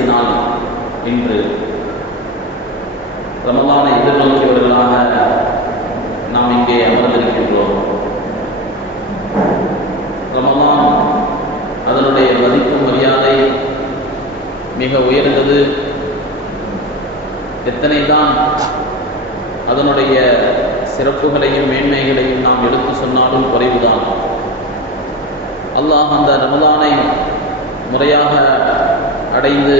கடைசி நாள் இன்று ரமலானை எதிர்நோக்கியவர்களாக நாம் இங்கே அமர்ந்திருக்கின்றோம். ரமலான் அதனுடைய மதிப்பு மரியாதை மிக உயர்ந்தது. எத்தனை தான் அதனுடைய சிறப்புகளையும் மேன்மைகளையும் நாம் எடுத்து சொன்னாலும் குறைவுதான். அல்லாஹ் அந்த ரமலானை முறையாக அடைந்து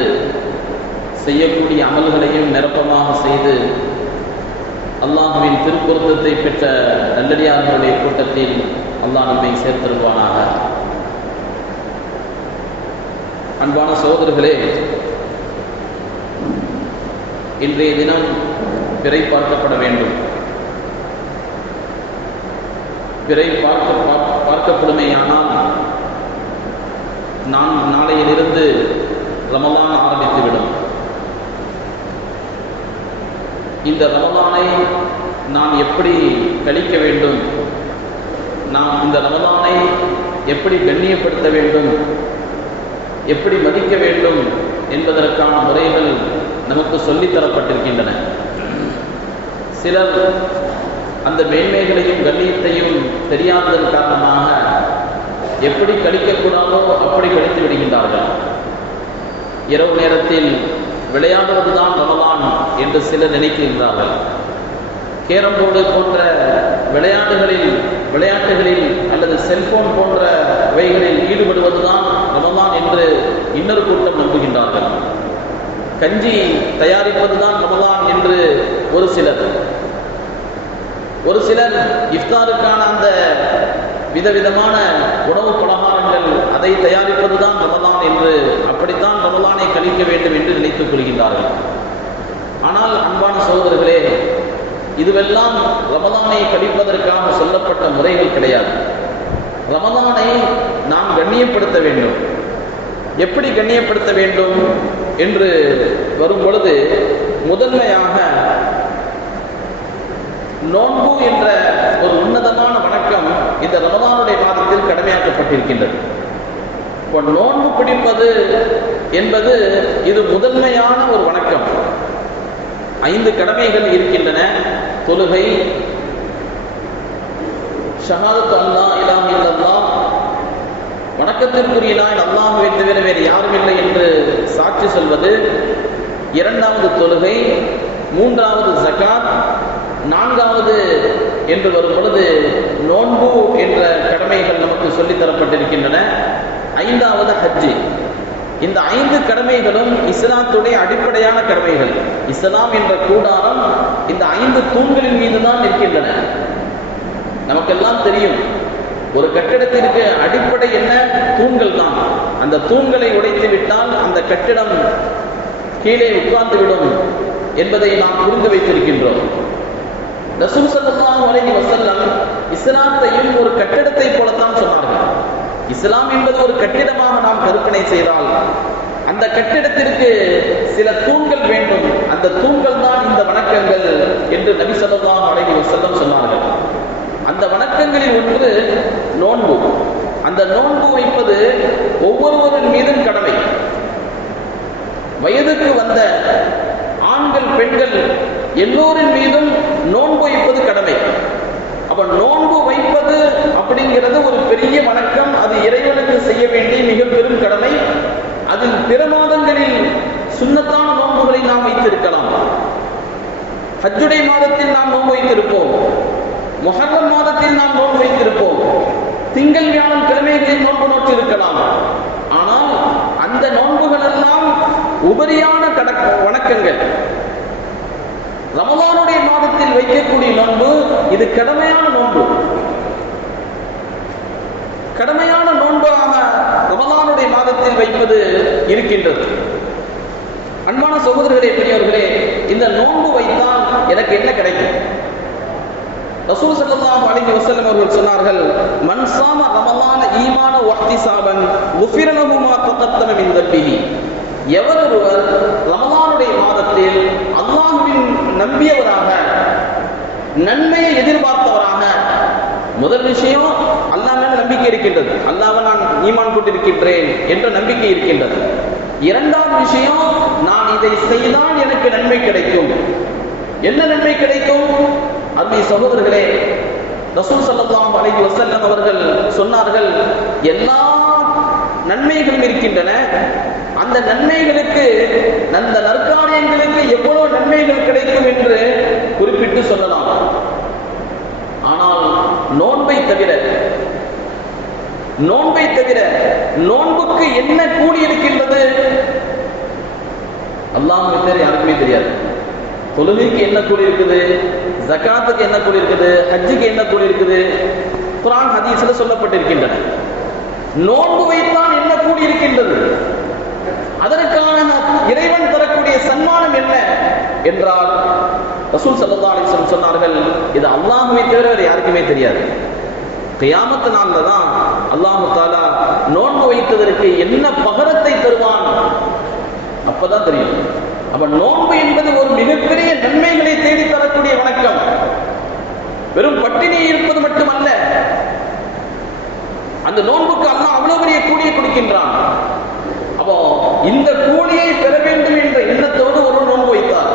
செய்யக்கூடிய அமல்களையும் நிரப்பமாக செய்து அல்லாஹுவின் திருப்பொருத்தத்தை பெற்ற நல்லடியார்களுடைய கூட்டத்தில் அல்லாஹ் நம்மை சேர்த்திருவானாக அன்பான சகோதரர்களே இன்றைய தினம் பிறை பார்க்கப்பட வேண்டும். பிறை பார்க்க பார்க்கப்படுமேயானால் நான் நாளையிலிருந்து ரமலான் ஆரம்பித்துவிடும். இந்த ரமலானை நாம் எப்படி கழிக்க வேண்டும்? நாம் இந்த ரமலானை எப்படி கண்ணியப்படுத்த வேண்டும்? எப்படி மதிக்க வேண்டும் என்பதற்கான முறைகள் நமக்கு சொல்லித்தரப்பட்டிருக்கின்றன சிலர் அந்த மேன்மைகளையும் கண்ணியத்தையும் தெரியாததன் காரணமாக எப்படி கழிக்கக்கூடாதோ அப்படி கழித்து விடுகின்றார்கள். இரவு நேரத்தில் விளையாடுவதுதான் ரமலான் என்று சிலர் நினைக்கின்றார்கள். கேரம் போர்டு போன்ற விளையாட்டுகளில் விளையாட்டுகளில் அல்லது செல்போன் போன்ற வகைகளில் ஈடுபடுவதுதான் ரமலான் என்று இன்னொரு கூட்டம் நம்புகின்றார்கள். கஞ்சி தயாரிப்பதுதான் ரமலான் என்று ஒரு சிலர். ஒரு சிலர் இஃப்தாருக்கான அந்த விதவிதமான உணவு பலகாரங்கள் அதை தயாரிப்பதுதான் ரமலான் என்று அப்படித்தான் ரமலானை கழிக்க வேண்டும் என்று நினைத்துக் கொள்கின்றார்கள். ஆனால் அன்பான சகோதரர்களே இதுவெல்லாம் ரமதானை கழிப்பதற்காக சொல்லப்பட்ட முறைகள் கிடையாது. ரமதானை நாம் கண்ணியப்படுத்த வேண்டும். எப்படி கண்ணியப்படுத்த வேண்டும் என்று வரும் பொழுது முதன்மையாக நோன்பு என்ற ஒரு உன்னதமான வணக்கம் இந்த ரமதானுடைய மாதத்தில் கடமையாக்கப்பட்டிருக்கின்றது. இப்போ நோன்பு பிடிப்பது என்பது இது முதன்மையான ஒரு வணக்கம். ஐந்து கடமைகள் இருக்கின்றன. தொழுகை ஷஹாதத் அல்லா இலாம் இல்லல்லா வணக்கத்திற்குரிய நாள் அல்லாஹுவை தவிர வேறு யாரும் இல்லை என்று சாட்சி சொல்வது. இரண்டாவது தொழுகை மூன்றாவது ஜகாத் நான்காவது என்று வரும் பொழுது நோன்பு என்ற கடமைகள் நமக்கு சொல்லித்தரப்பட்டிருக்கின்றன ஐந்தாவது ஹஜ்ஜு. இந்த ஐந்து கடமைகளும் இஸ்லாத்துடைய அடிப்படையான கடமைகள். இஸ்லாம் என்ற கூடாரம் இந்த ஐந்து தூண்களின் மீது தான் இருக்கின்றன நமக்கெல்லாம் தெரியும் ஒரு கட்டிடத்திற்கு அடிப்படை என்ன? தூண்கள் தான். அந்த தூண்களை உடைத்து விட்டால் அந்த கட்டிடம் கீழே உட்கார்ந்து விடும் என்பதை நாம் புரிந்து வைத்திருக்கின்றோம். ரசூசல்லாம் சல்லாஹ் வசல்லம் இஸ்லாத்தையும் ஒரு கட்டிடத்தை போலத்தான் சொன்னார்கள். இஸ்லாம் என்பது ஒரு கட்டிடமாக நாம் கற்பனை செய்தால் அந்த கட்டிடத்திற்கு சில தூண்கள் வேண்டும். அந்த தூண்கள் தான் இந்த வணக்கங்கள் என்று நபி ஸல்லல்லாஹு அலைஹி செல்லம் சொன்னார்கள். அந்த வணக்கங்களில் ஒன்று நோன்பு. அந்த நோன்பு வைப்பது ஒவ்வொருவரின் மீதும் கடமை. வயதுக்கு வந்த ஆண்கள் பெண்கள் எல்லோரின் மீதும் நோன்பு வைப்பது கடமை. அப்ப நோன்பு வைப்பது அப்படிங்கிறது ஒரு பெரிய வணக்கம். அது இறைவனுக்கு செய்ய வேண்டிய மிக பெரும் கடமை. அதில் பிற மாதங்களில் சுண்ணத்தான நோன்புகளை நாம் வைத்திருக்கலாம். ஹஜ்ஜுடைய மாதத்தில் நாம் நோன்பு வைத்திருப்போம். மொஹர்ரம் மாதத்தில் நாம் நோன்பு வைத்திருப்போம். திங்கள் வியாழன் கிழமைகளில் நோன்பு நோட்டு இருக்கலாம் ஆனால் அந்த நோன்புகள் எல்லாம் உபரியான கடக்க வணக்கங்கள். ரமலானுடைய மாதத்தில் வைக்கக்கூடிய நோன்பு இது கடமையான நோன்பு. கடமையான நோன்பாக ரமலானுடைய மாதத்தில் வைப்பது இருக்கின்றது. அன்பான சகோதரர்களே பெரியவர்களே இந்த நோன்பு வைத்தால் எனக்கு என்ன கிடைக்கும்? ரசூல் ஸல்லல்லாஹு அலைஹி வஸல்லம் அவர்கள் சொன்னார்கள் மன் சாம ரமலான ஈமான வஹ்திசாபன் சாபன் லஹு மா இந்த மின் தம்பிஹி எவர் ஒருவர் ரமலானுடைய மாதத்தில் நம்பியவராக நன்மையை எதிர்பார்த்தவராக முதல் விஷயம் அல்லாஹ் நம்பிக்கை இருக்கின்றது. அல்லாஹ்வை நான் ஈமான் கொண்டிருக்கின்றேன் என்ற நம்பிக்கை இருக்கின்றது. இரண்டாவது விஷயம் நான் இதை செய்தால் எனக்கு நன்மை கிடைக்கும். என்ன நன்மை கிடைக்கும்? அருமை சகோதரர்களே ரசூல் சல்லாம் அலைஹி வசல்லம் அவர்கள் சொன்னார்கள் எல்லா நன்மைகளும் இருக்கின்றன. அந்த நன்மைகளுக்கு அந்த நற்காரியங்களுக்கு எவ்வளவு நன்மைகள் கிடைக்கும் என்று குறிப்பிட்டு சொல்லலாம். ஆனால் நோன்பை தவிர நோன்பை தவிர நோன்புக்கு என்ன கூடி இருக்கின்றது அல்லாமல் தவிர யாருக்குமே தெரியாது. தொழுகைக்கு என்ன கூலி இருக்குது ஜகாத்துக்கு என்ன கூலி இருக்குது ஹஜ்ஜுக்கு என்ன கூலி இருக்குது குரான் ஹதீஸ்ல சொல்லப்பட்டிருக்கின்றன. நோன்பு வைத்தான் என்ன கூடி இருக்கின்றது அதற்கான இறைவன் தரக்கூடிய சன்மானம் என்ன? என்றால் ரசூல் ஸல்லல்லாஹு அலைஹி சொன்னார்கள் இது அல்லாஹுமே தவிர வேறு யாருக்குமே தெரியாது. கியாமத்து நாளில் தான் அல்லாஹு தாலா நோன்பு வைத்ததற்கு என்ன பகரத்தை தருவான்? அப்பதான் தெரியும். அப்ப நோன்பு என்பது ஒரு மிகப்பெரிய நன்மைகளை தேடி தரக்கூடிய வணக்கம். வெறும் பட்டினி இருப்பது மட்டுமல்ல அந்த நோன்புக்கு அல்லாஹ் அவ்வளவு பெரிய கூலியை கொடுக்கின்றான். அப்போ இந்த கூலியை பெற வேண்டும் என்ற எண்ணத்தோடு ஒரு நோன்பு வைத்தார்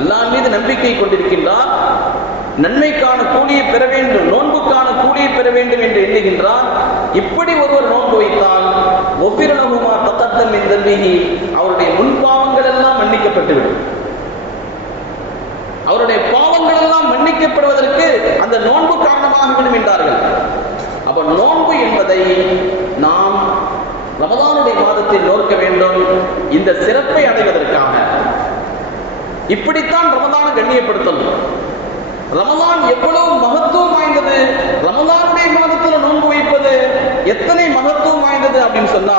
அல்லாஹ் மீது நம்பிக்கை கொண்டிருக்கின்றார் நன்மைக்கான கூலியை பெற வேண்டும் நோன்புக்கான கூலியை பெற வேண்டும் என்று எண்ணுகின்றார் இப்படி ஒருவர் நோன்பு வைத்தால் ஒப்பிரணகுமா தத்தத்தம் இந்த அவருடைய முன்பாவங்கள் எல்லாம் மன்னிக்கப்பட்டுவிடும். அவருடைய பாவங்கள் எல்லாம் மன்னிக்கப்படுவதற்கு அந்த நோன்பு காரணமாகிவிடும் என்றார்கள். அப்ப நோன்பு என்பதை நாம் ரமதானுடைய மாதத்தில் நோக்க வேண்டும். இந்த சிறப்பை அடைவதற்காக. இப்படித்தான் ரமதான கண்ணியப்படுத்தணும். ரமதான் எவ்வளவு மகத்துவம் வாய்ந்தது? ரமதானுடைய மாதத்தில் நோன்பு வைப்பது எத்தனை மகத்துவம் வாய்ந்தது அப்படின்னு சொன்னா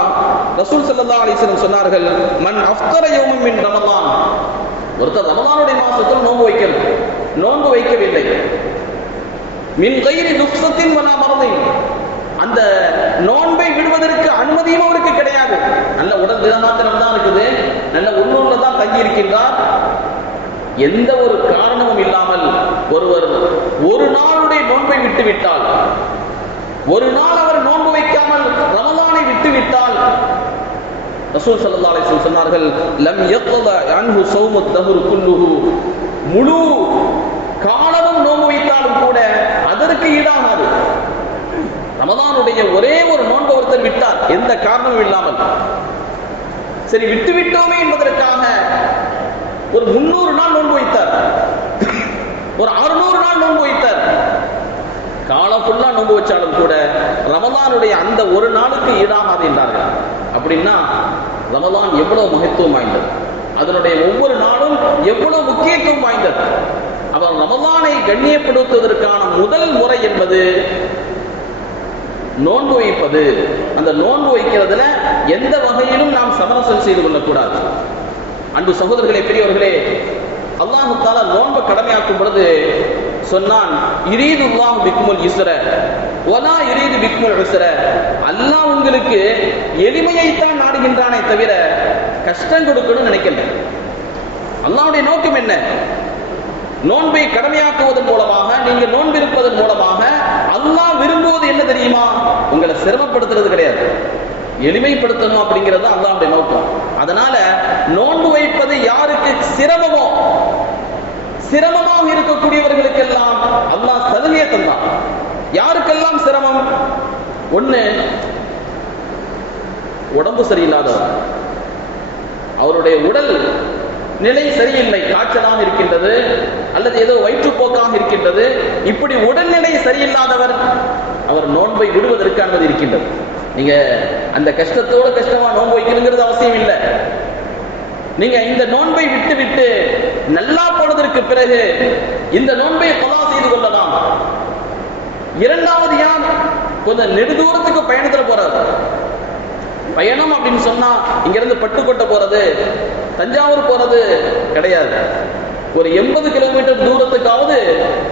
ரசூல் சல்லா அலைஹி சொன்னார்கள் மன் அஃப்தர யௌமன் ரமதான். ஒருத்தர் ரமதானுடைய மாசத்தில் நோன்பு வைக்கணும் நோன்பு வைக்கவில்லை. மின் கயிறு நுக்சத்தின் வலா மறந்தையும் அந்த நோன்பை விடுவதற்கு அனுமதியும் அவருக்கு கிடையாது. நல்ல உடல் தினமாத்திரம் தான் இருக்குது. நல்ல உள்ளூர்ல தான் தங்கி இருக்கின்றார் எந்த ஒரு காரணமும் இல்லாமல் ஒருவர் ஒரு நாளுடைய நோன்பை விட்டு விட்டால் ஒரு நாள் அவர் நோன்பு வைக்காமல் ரமலானை விட்டு விட்டால் ரசூல் சல்லா அலைஹி சொன்னார்கள் லம் யக்ல அன்ஹு சௌமத் தகுரு குல்லுஹு. முழு காலமும் நோன்பு வைத்தாலும் கூட அதற்கு ஈடாகாது. ரமதானுடைய ஒரே ஒரு நோன்பு ஒருத்தர் விட்டார். எந்த காரணமும் இல்லாமல். சரி விட்டு விட்டோமே என்பதற்காக ஒரு முன்னூறு நாள் நோன்பு வைத்தார். ஒரு அறுநூறு நாள் நோன்பு வைத்தார். காலம் ஃபுல்லா நோன்பு வச்சாலும் கூட ரமதானுடைய அந்த ஒரு நாளுக்கு ஈடாகாது என்றார்கள். அப்படின்னா ரமதான் எவ்வளவு மகத்துவம் வாய்ந்தது. அதனுடைய ஒவ்வொரு நாளும் எவ்வளவு முக்கியத்துவம் வாய்ந்தது. அவர் ரமலானை கண்ணியப்படுத்துவதற்கான முதல் முறை என்பது நோன்பு வைப்பது. அந்த நோன்பு வைக்கிறதுல எந்த வகையிலும் நாம் சமரசம் செய்து கொள்ளக்கூடாது. அன்பு சகோதரர்களே பெரியவர்களே அல்லாஹு தாலா நோன்பை கடமையாக்கும் பொழுது சொன்னான் இரீது உல்லாஹ் பிக்முல் இசுர ஒலா இரீது பிக்முல் இசுர அல்லாஹ் உங்களுக்கு எளிமையைத்தான் நாடுகின்றானே தவிர கஷ்டம் கொடுக்கணும்னு நினைக்கல. அல்லாவுடைய நோக்கம் என்ன? நோன்பை கடமையாக்குவதன் மூலமாக நீங்க நோன்பு இருப்பதன் மூலமாக அல்லாஹ் விரும்புவது என்ன தெரியுமா? உங்களை சிரமப்படுத்துறது கிடையாது. எளிமைப்படுத்தணும் அப்படிங்கிறது தான் நோக்கம். அதனால நோன்பு வைப்பது யாருக்கு சிரமமோ? சிரமமாக இருக்கக்கூடியவர்களுக்கெல்லாம் அல்லாஹ் சலுகையை தந்தான் யாருக்கெல்லாம் சிரமம்? ஒண்ணு உடம்பு சரியில்லாதவர். அவருடைய உடல் நிலை சரியில்லை காய்ச்சலாக இருக்கின்றது அல்லது ஏதோ வயிற்றுப்போக்காக இருக்கின்றது இப்படி உடல்நிலை சரியில்லாதவர் அவர் நோன்பை விடுவதற்கு அனுமதி இருக்கின்றது. நீங்க அந்த கஷ்டத்தோட கஷ்டமா நோன்பு வைக்கணுங்கிறது அவசியம் இல்லை. நீங்க இந்த நோன்பை விட்டு விட்டு நல்லா போனதற்கு பிறகு இந்த நோன்பை கொலா செய்து கொள்ளலாம். இரண்டாவது யார் கொஞ்சம் நெடுதூரத்துக்கு பயணத்துல போறாரு. பயணம் அப்படின்னு சொன்னா இங்க இருந்து பட்டுக்கோட்டை போறது தஞ்சாவூர் போறது கிடையாது. ஒரு எண்பது கிலோமீட்டர் தூரத்துக்காவது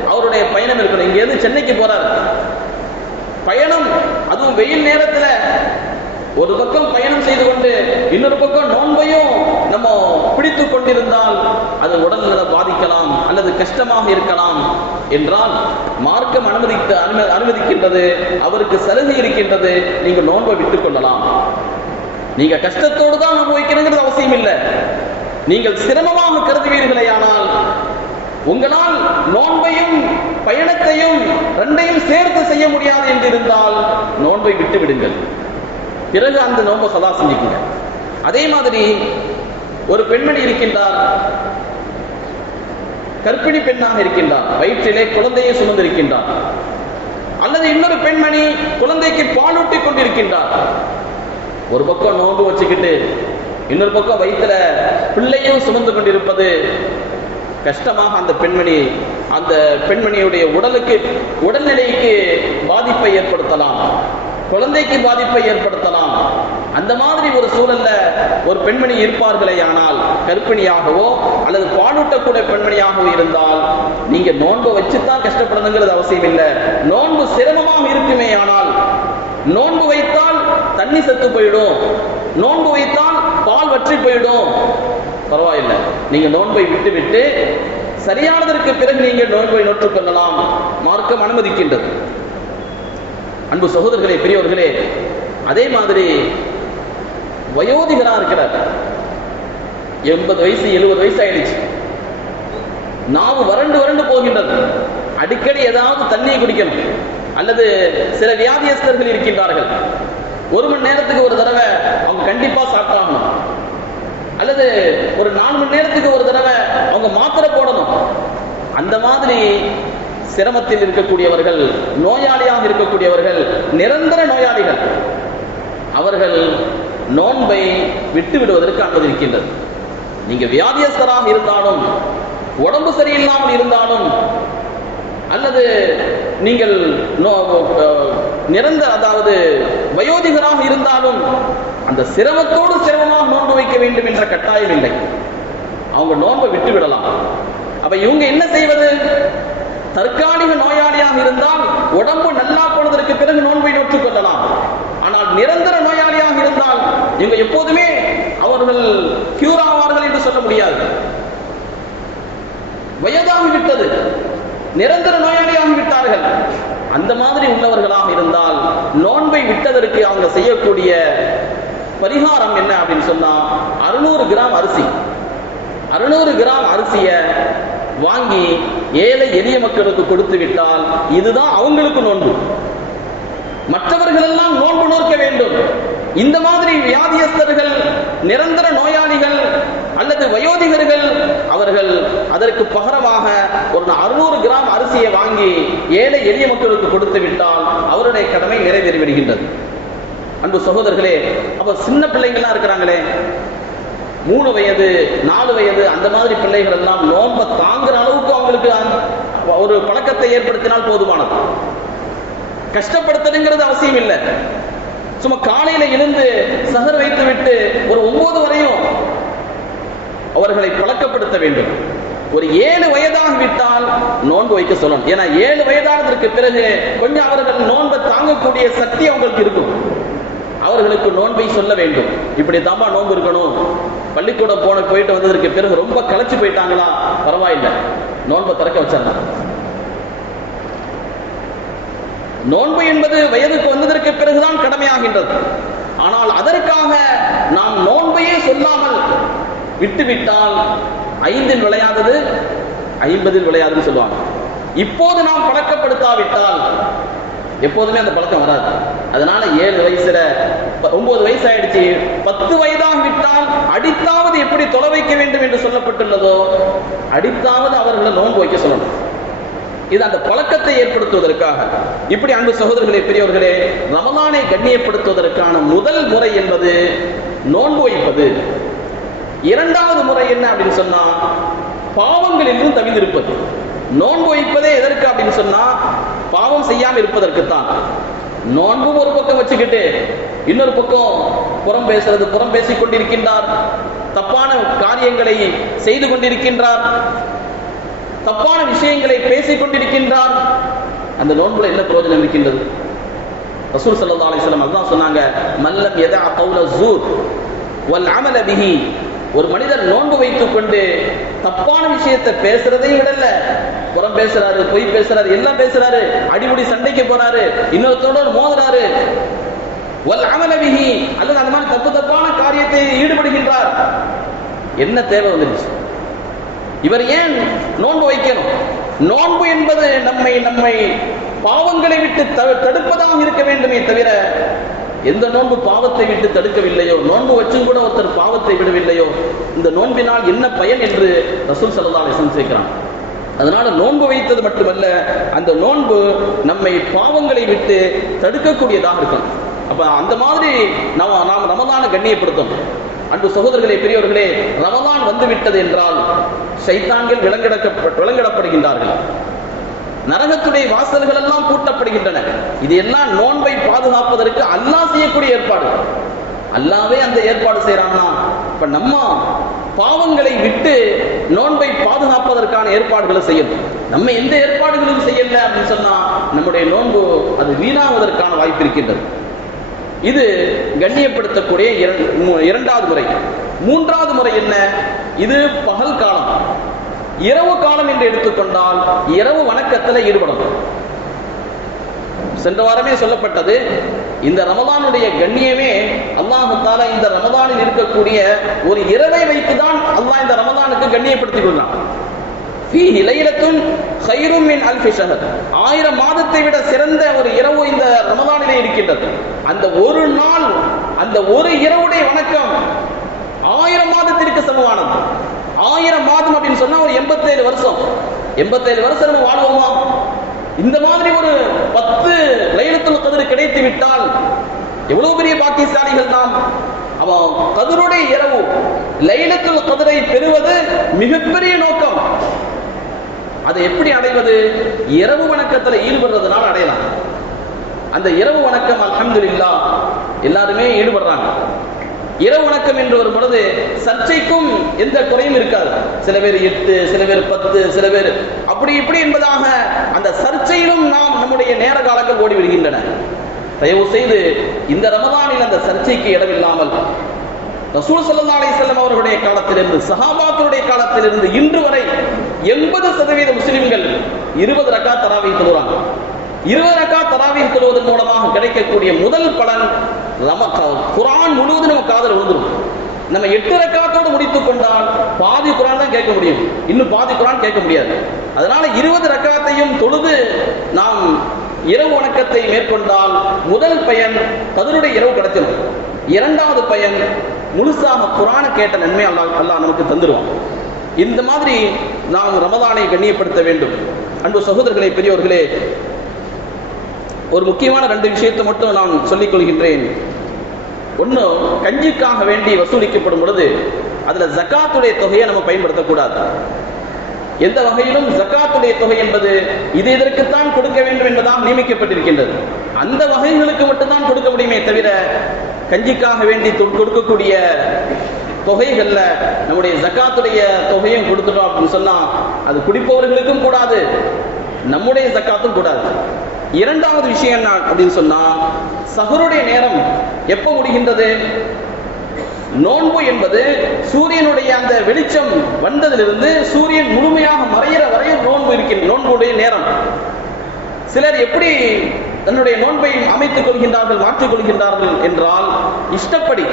அவருடைய பயணம் இருக்கணும். இங்க இருந்து சென்னைக்கு போறாரு. பயணம் அதுவும் வெயில் நேரத்துல ஒரு பக்கம் பயணம் செய்து கொண்டு இன்னொரு பக்கம் நோன்பையும் நம்ம பிடித்து கொண்டிருந்தால் அது உடல்நல பாதிக்கலாம் அல்லது கஷ்டமாக இருக்கலாம் என்றால் மார்க்கம் அனுமதித்து அனும- அனுமதிக்கின்றது அவருக்கு சலுகை இருக்கின்றது நீங்க நோன்பை விட்டுக் கொள்ளலாம். நீங்க கஷ்டத்தோடு தான் அனுபவிக்கணுங்கிறது அவசியம் இல்லை. நீங்கள் சிரமமாக கருதுவீர்களே ஆனால் உங்களால் நோன்பையும் பயணத்தையும் ரெண்டையும் சேர்த்து செய்ய முடியாது என்று இருந்தால் நோன்பை விட்டு விடுங்கள். பிறகு அந்த நோன்பை சதா சிந்திக்குங்க அதே மாதிரி ஒரு பெண்மணி இருக்கின்றார் கர்ப்பிணி பெண்ணாக இருக்கின்றார் வயிற்றிலே குழந்தையை சுமந்திருக்கின்றார். அல்லது இன்னொரு பெண்மணி குழந்தைக்கு பாலூட்டி கொண்டிருக்கின்றார். ஒரு பக்கம் நோன்பு வச்சுக்கிட்டு இன்னொரு பக்கம் வயிற்றுல பிள்ளையும் சுமந்து கொண்டிருப்பது கஷ்டமாக அந்த பெண்மணி அந்த பெண்மணியுடைய உடலுக்கு உடல்நிலைக்கு பாதிப்பை ஏற்படுத்தலாம். குழந்தைக்கு பாதிப்பை ஏற்படுத்தலாம். அந்த மாதிரி ஒரு சூழல்ல ஒரு பெண்மணி இருப்பார்களே ஆனால் கர்ப்பிணியாகவோ அல்லது பாலூட்டக்கூடிய பெண்மணியாகவோ இருந்தால் நீங்க நோன்பு வச்சுதான் கஷ்டப்படணுங்கிறது அவசியம் இல்லை. நோன்பு சிரமமாக இருக்குமே ஆனால் நோன்பு வைத்தால் தண்ணி செத்து போயிடும். நோன்பு வைத்தால் பால் வற்றி போயிடும். பரவாயில்லை. நீங்க நோன்பை விட்டு விட்டு சரியானதற்கு பிறகு நீங்கள் நோன்பை நோற்றுக் கொள்ளலாம். மார்க்கம் அனுமதிக்கின்றது. அன்பு சகோதரர்களே பெரியவர்களே அதே மாதிரி வயோதிகரா இருக்கிறார். எண்பது வயசு எழுபது வயசு ஆயிடுச்சு. நாவு வறண்டு வறண்டு போகின்றது. அடிக்கடி ஏதாவது தண்ணியை குடிக்கணும். அல்லது சில வியாதியஸ்தர்கள் இருக்கின்றார்கள். ஒரு மணி நேரத்துக்கு ஒரு தடவை அவங்க கண்டிப்பா சாப்பிட்டாகணும். அல்லது ஒரு நாலு மணி நேரத்துக்கு ஒரு தடவை அவங்க மாத்திரை போடணும். அந்த மாதிரி சிரமத்தில் இருக்கக்கூடியவர்கள் நோயாளியாக இருக்கக்கூடியவர்கள் நிரந்தர நோயாளிகள். அவர்கள் நோன்பை விட்டு விடுவதற்கு அனுமதி இருக்கின்றது. நீங்க வியாதியஸ்தராக இருந்தாலும் உடம்பு சரியில்லாமல் இருந்தாலும் அல்லது நீங்கள் நிரந்தர அதாவது வயோதிகராக இருந்தாலும் அந்த சிரமத்தோடு சிரமமாக நோன்பு வைக்க வேண்டும் என்ற கட்டாயம் இல்லை. அவங்க நோன்பை விட்டு விடலாம். அப்ப இவங்க என்ன செய்வது? தற்காலிக நோயாளியாக இருந்தால் உடம்பு நல்லா போனதற்கு பிறகு நோன்பை நோற்றுக் கொள்ளலாம். ஆனால் நிரந்தர நோயாளியாக இருந்தால் இவங்க எப்போதுமே அவர்கள் கியூர் ஆவார்கள் என்று சொல்ல முடியாது. வயதாகிவிட்டது நிரந்தர நோயாளியாகி விட்டார்கள். அந்த மாதிரி உள்ளவர்களாக இருந்தால் நோன்பை விட்டதற்கு அவங்க செய்யக்கூடிய பரிகாரம் என்ன அப்படின்னு சொன்னா அறுநூறு கிராம் அரிசி. அறுநூறு கிராம் அரிசியை வாங்கி ஏழை எளிய மக்களுக்கு கொடுத்து விட்டால் இதுதான் அவங்களுக்கு நோன்பு. மற்றவர்கள் எல்லாம் நோன்பு நோக்க வேண்டும். இந்த மாதிரி வியாதியஸ்தர்கள் நிரந்தர நோயாளிகள் அல்லது வயோதிகர்கள் அவர்கள் அதற்கு பகரமாக ஒரு அறுநூறு கிராம் அரிசியை வாங்கி ஏழை எளிய மக்களுக்கு கொடுத்து விட்டால் அவருடைய கடமை நிறைவேறிவிடுகின்றது அன்பு சகோதரர்களே அப்ப சின்ன பிள்ளைங்கள்லாம் இருக்கிறாங்களே மூணு வயது நாலு வயது அந்த மாதிரி பிள்ளைகள் எல்லாம் நோன்பை தாங்குற அளவுக்கு அவங்களுக்கு ஒரு பழக்கத்தை ஏற்படுத்தினால் போதுமானது. கஷ்டப்படுத்தணுங்கிறது அவசியம் இல்லை. சும்மா காலையில எழுந்து சகர் வைத்து விட்டு ஒரு ஒன்பது வரையும் அவர்களை பழக்கப்படுத்த வேண்டும். ஒரு ஏழு வயதாக விட்டால் நோன்பு வைக்க சொல்லணும். ஏன்னா ஏழு வயதானதற்கு பிறகு கொஞ்சம் அவர்கள் நோன்பை தாங்கக்கூடிய சக்தி அவங்களுக்கு இருக்கும். அவர்களுக்கு நோன்பை சொல்ல வேண்டும். இப்படி தாம்பா நோன்பு இருக்கணும். பள்ளிக்கூடம் போன போயிட்டு வந்ததற்கு பிறகு ரொம்ப களைச்சு போயிட்டாங்களா? பரவாயில்லை. நோன்பை திறக்க வச்சிடலாம். நோன்பு என்பது வயதுக்கு வந்ததற்கு பிறகுதான் கடமையாகின்றது. ஆனால் அதற்காக நாம் நோன்பையே சொல்லாமல் விட்டுவிட்டால் ஐந்தில் விளையாதது ஐம்பதில் விளையாதுன்னு சொல்லுவாங்க. இப்போது நாம் பழக்கப்படுத்தாவிட்டால் எப்போதுமே அந்த பழக்கம் வராது. அதனால ஏழு வயசுல ஒன்பது வயசு ஆயிடுச்சு பத்து வயதாக விட்டால் எப்படி தொலை வைக்க வேண்டும் என்று சொல்லப்பட்டுள்ளதோ அடித்தாவது அவர்களை நோன்பு வைக்க சொல்லணும். இது அந்த பழக்கத்தை ஏற்படுத்துவதற்காக. இப்படி அன்பு சகோதரர்களே பெரியவர்களே ரமலானை கண்ணியப்படுத்துவதற்கான முதல் முறை என்பது நோன்பு வைப்பது. இரண்டாவது முறை என்ன அப்படின்னு சொன்னா பாவங்களிலும் தவிந்திருப்பது நோன்பு வைப்பதே எதற்கு அப்படின்னு சொன்னா பாவம் செய்யாம இருப்பதற்குத்தான். நோன்பும் ஒரு பக்கம் வச்சுக்கிட்டு இன்னொரு பக்கம் புறம் பேசுறது புறம் பேசிக் கொண்டிருக்கின்றார். தப்பான காரியங்களை செய்து கொண்டிருக்கின்றார். தப்பான விஷயங்களை பேசிக் கொண்டிருக்கின்றார். அந்த நோன்புல என்ன பிரயோஜனம் இருக்கின்றது? ரசூல் சல்லா அலிஸ்லாம் அதுதான் சொன்னாங்க மல்லம் எதா கவுல ஜூர் வல் அமல பிஹி. ஒரு மனிதர் நோன்பு வைத்துக் கொண்டு தப்பான விஷயத்தை பேசுறதையும் விடல. புறம் பேசுறாரு பொய் பேசுறாரு எல்லாம் பேசுறாரு. அடிமுடி சண்டைக்கு போறாரு இன்னொருத்தோட மோதுறாரு. அல்லது அந்த மாதிரி தப்பு தப்பான காரியத்தை ஈடுபடுகின்றார். என்ன தேவை வந்துருச்சு? இவர் ஏன் நோன்பு வைக்கணும்? நோன்பு என்பது நம்மை நம்மை பாவங்களை விட்டு தடுப்பதாக இருக்க வேண்டுமே தவிர எந்த நோன்பு பாவத்தை விட்டு தடுக்கவில்லையோ நோன்பு வச்சும் கூட ஒருத்தர் பாவத்தை விடவில்லையோ இந்த நோன்பினால் என்ன பயன் என்று ரசூல் சல்லா அலிஸ்லாம் சேர்க்கிறான் அதனால நோன்பு வைத்தது மட்டுமல்ல அந்த நோன்பு நம்மை பாவங்களை விட்டு தடுக்கக்கூடியதாக இருக்கும் அப்ப அந்த மாதிரி நாம் நாம் ரமதானை கண்ணியப்படுத்தும் அன்பு சகோதரர்களே பெரியவர்களே ரமதான் வந்து விட்டது என்றால் சைத்தான்கள் விலங்கிடக்க விலங்கிடப்படுகின்றார்கள். நரகத்துடைய வாசல்கள் எல்லாம் பூட்டப்படுகின்றன. இது எல்லாம் நோன்பை பாதுகாப்பதற்கு அல்லாஹ் செய்யக்கூடிய ஏற்பாடு. அல்லாவே அந்த ஏற்பாடு செய்யறான்னா இப்ப நம்ம பாவங்களை விட்டு நோன்பை பாதுகாப்பதற்கான ஏற்பாடுகளை செய்யணும். நம்ம எந்த ஏற்பாடுகளும் செய்யல அப்படின்னு சொன்னா நம்முடைய நோன்பு அது வீணாவதற்கான வாய்ப்பு இருக்கின்றது. இது கண்ணியப்படுத்தக்கூடிய இரண்டாவது முறை. மூன்றாவது முறை என்ன? இது பகல் காலம். இரவு காலம் என்று எடுத்துக்கொண்டால் இரவு வணக்கத்தில் ஈடுபடணும் சென்ற வாரமே சொல்லப்பட்டது இந்த ரமதானுடைய கண்ணியமே அல்லாஹால இந்த ரமதானில் இருக்கக்கூடிய ஒரு இரவை வைத்துதான் அல்லாஹ் இந்த ரமதானுக்கு கண்ணியப்படுத்திக் கொண்டான் ஃபீஹி லைலத்துன் கைரும் மின் அல்ஃபி ஷஹர் ஆயிரம் மாதத்தை விட சிறந்த ஒரு இரவு இந்த ரமதானிலே இருக்கின்றது. அந்த ஒரு நாள் அந்த ஒரு இரவுடைய வணக்கம் ஆயிரம் மாதத்திற்கு சமமானது. ஆயிரம் மாதம் அப்படின்னு சொன்னா ஒரு எண்பத்தேழு வருஷம். எண்பத்தேழு வருஷம் நம்ம வாழ்வோமா? இந்த மாதிரி ஒரு பத்து லைலத்துல் கதிர் கிடைத்து விட்டால் எவ்வளவு பெரிய பாக்கியசாலிகள் நாம்? அவன் கதிருடைய இரவு லைலத்துல் கதிரை பெறுவது மிகப்பெரிய நோக்கம். அதை எப்படி அடைவது? இரவு வணக்கத்தில் ஈடுபடுறதுனால அடையலாம். அந்த இரவு வணக்கம் அல்ஹம்துலில்லாஹ் எல்லாருமே ஈடுபடுறாங்க. இரவு வணக்கம் என்று வரும் பொழுது சர்ச்சைக்கும் எந்த குறையும் இருக்காது. சில பேர் எட்டு சில பேர் பத்து சில பேர் அப்படி இப்படி என்பதாக அந்த சர்ச்சையிலும் நாம் நம்முடைய நேர காலங்கள் ஓடி விடுகின்றன தயவு செய்து இந்த ரமதானில் அந்த சர்ச்சைக்கு இடமில்லாமல் ரசூல் சல்லா அலைஹி அவர்களுடைய காலத்திலிருந்து சஹாபாக்களுடைய காலத்திலிருந்து இன்று வரை எண்பது சதவீத முஸ்லிம்கள் இருபது ரக்கா தராவி தொழுறாங்க இருபது ரக்கா தராவி தொழுவதன் மூலமாக கிடைக்கக்கூடிய முதல் பலன் நம்ம க- முழுவதும் நம்ம காதல் விழுந்துடும் நம்ம எட்டு ரக்காத்தோடு முடித்துக் கொண்டால் பாதி குரான் தான் கேட்க முடியும். இன்னும் பாதி குரான் கேட்க முடியாது. அதனால இருபது ரக்காத்தையும் தொழுது நாம் இரவு வணக்கத்தை மேற்கொண்டால் முதல் பயன் கதருடைய இரவு கிடைச்சிடும் இரண்டாவது பயன் முழுசாக குரான கேட்ட நன்மை அல்லா அல்லாஹ் நமக்கு தந்துருவான். இந்த மாதிரி நாம் ரமதானை கண்ணியப்படுத்த வேண்டும். அன்பு சகோதரர்களே பெரியோர்களே ஒரு முக்கியமான ரெண்டு விஷயத்தை மட்டும் நான் சொல்லிக் கொள்கின்றேன். ஒன்று கஞ்சிக்காக வேண்டி வசூலிக்கப்படும் பொழுது அதுல ஜக்காத்துடைய தொகையை நம்ம பயன்படுத்தக்கூடாது. எந்த வகையிலும் ஜக்காத்துடைய தொகை என்பது இது இதற்குத்தான் கொடுக்க வேண்டும் என்பதால் நியமிக்கப்பட்டிருக்கின்றது. அந்த வகைகளுக்கு மட்டும்தான் கொடுக்க முடியுமே தவிர கஞ்சிக்காக வேண்டி கொடுக்கக்கூடிய தொகைகள்ல நம்முடைய ஜக்காத்துடைய தொகையும் கொடுத்துட்டோம் அப்படின்னு சொன்னா அது குடிப்பவர்களுக்கும் கூடாது நம்முடைய ஜக்காத்தும் கூடாது. இரண்டாவது விஷயம் என்ன அப்படின்னு சொன்னா சகருடைய நேரம் எப்போ முடிகின்றது? நோன்பு என்பது சூரியனுடைய அந்த வெளிச்சம் வந்ததிலிருந்து சூரியன் முழுமையாக மறையிற வரையும் நோன்பு இருக்கின்ற நோன்புடைய நேரம். சிலர் எப்படி தன்னுடைய நோன்பை அமைத்துக் கொள்கின்றார்கள் மாற்றிக் கொள்கின்றார்கள் என்றால் இஷ்டப்படி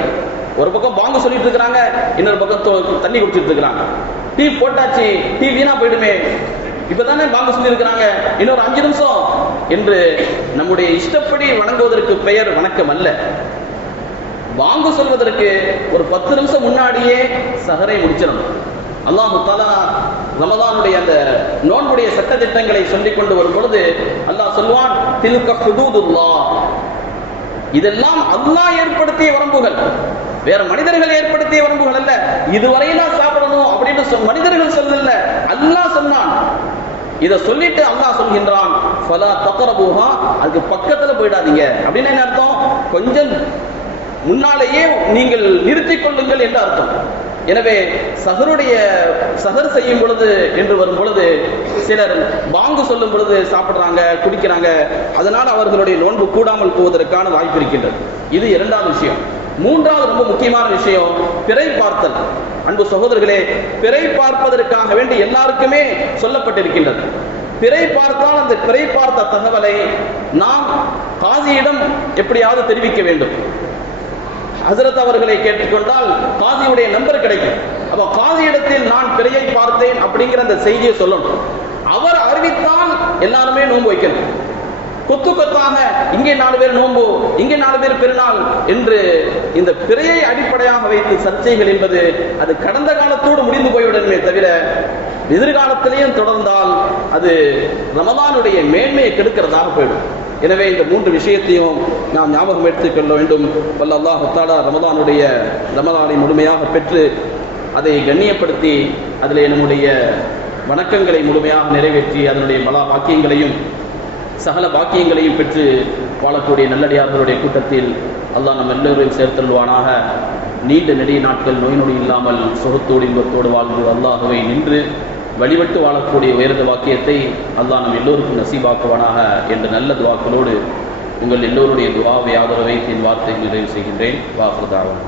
ஒரு பக்கம் பாங்க சொல்லிட்டு இருக்கிறாங்க இன்னொரு பக்கம் தண்ணி குடிச்சிட்டு இருக்கிறாங்க டீ போட்டாச்சு டீ வீணா போயிடுமே. இப்பதானே பாங்க சொல்லி இருக்கிறாங்க இன்னொரு அஞ்சு நிமிஷம் என்று நம்முடைய இஷ்டப்படி வணங்குவதற்கு பெயர் வணக்கம் அல்ல. வாங்கு சொல்வதற்கு ஒரு பத்து நிமிஷம் முன்னாடியே சகரை முடிச்சிடணும். அல்லாஹு தாலா ரமதானுடைய அந்த நோன்புடைய சட்ட திட்டங்களை சொல்லிக் கொண்டு வரும் பொழுது அல்லாஹ் சொல்வான் திலுக்க ஹுதூதுல்லா. இதெல்லாம் அல்லாஹ் ஏற்படுத்திய வரம்புகள். வேற மனிதர்கள் ஏற்படுத்திய வரம்புகள் அல்ல. இதுவரையெல்லாம் சாப்பிடணும் அப்படின்னு சொல் மனிதர்கள் சொல்லல. அல்லாஹ் சொன்னான். இதை சொல்லிட்டு அல்லாஹ் சொல்கின்றான் ஃபலா தக்ரபூஹா. அதுக்கு பக்கத்துல போயிடாதீங்க. அப்படின்னு என்ன அர்த்தம்? கொஞ்சம் முன்னாலேயே நீங்கள் நிறுத்திக் கொள்ளுங்கள் என்று அர்த்தம். எனவே சகருடைய சகர் செய்யும் பொழுது என்று வரும் பொழுது சிலர் பாங்கு சொல்லும் பொழுது சாப்பிடுறாங்க குடிக்கிறாங்க. அதனால் அவர்களுடைய நோன்பு கூடாமல் போவதற்கான வாய்ப்பு இருக்கின்றது. இது இரண்டாவது விஷயம். மூன்றாவது ரொம்ப முக்கியமான விஷயம் பிறை பார்த்தல். அன்பு சகோதரர்களே பிறை பார்ப்பதற்காக வேண்டி எல்லாருக்குமே சொல்லப்பட்டிருக்கின்றது. பிறை பார்த்தால் அந்த பிறை பார்த்த தகவலை நாம் காசியிடம் எப்படியாவது தெரிவிக்க வேண்டும். ஹசரத் அவர்களை கேட்டுக்கொண்டால் காதியுடைய நம்பர் கிடைக்கும். அப்போ காதி இடத்தில் நான் பிறையை பார்த்தேன் அப்படிங்கிற அந்த செய்தியை சொல்லணும். அவர் அறிவித்தால் எல்லாருமே நோன்பு வைக்கணும். கொத்து கொத்தாக இங்கே நாலு பேர் நோன்பு இங்கே நாலு பேர் பெருநாள் என்று இந்த பிறையை அடிப்படையாக வைத்து சர்ச்சைகள் என்பது அது கடந்த காலத்தோடு முடிந்து போய்விடணுமே தவிர எதிர்காலத்திலேயும் தொடர்ந்தால் அது ரமதானுடைய மேன்மையை கெடுக்கிறதாக போயிடும் எனவே இந்த மூன்று விஷயத்தையும் நாம் ஞாபகம் எடுத்துக் கொள்ள வேண்டும். வல்ல அல்லாஹ் தாலா ரமதானுடைய ரமதானை முழுமையாக பெற்று அதை கண்ணியப்படுத்தி அதில் நம்முடைய வணக்கங்களை முழுமையாக நிறைவேற்றி அதனுடைய பல வாக்கியங்களையும் சகல பாக்கியங்களையும் பெற்று வாழக்கூடிய நல்லடியார்களுடைய கூட்டத்தில் அல்லாஹ் நம் எல்லோரையும் சேர்த்தல்வானாக நீண்ட நெடிய நாட்கள் நோய் நொடி இல்லாமல் சுகத்தோடு இன்பத்தோடு வாழ்ந்து அல்லாகவே நின்று வழிபட்டு வாழக்கூடிய உயர்ந்த வாக்கியத்தை அல்லாஹ் நம் எல்லோருக்கும் நசீபாக்குவானாக என்ற நல்ல துவாக்களோடு உங்கள் எல்லோருடைய துவாவை ஆதரவை என் வார்த்தை நிறைவு செய்கின்றேன் வாக்குதாவன்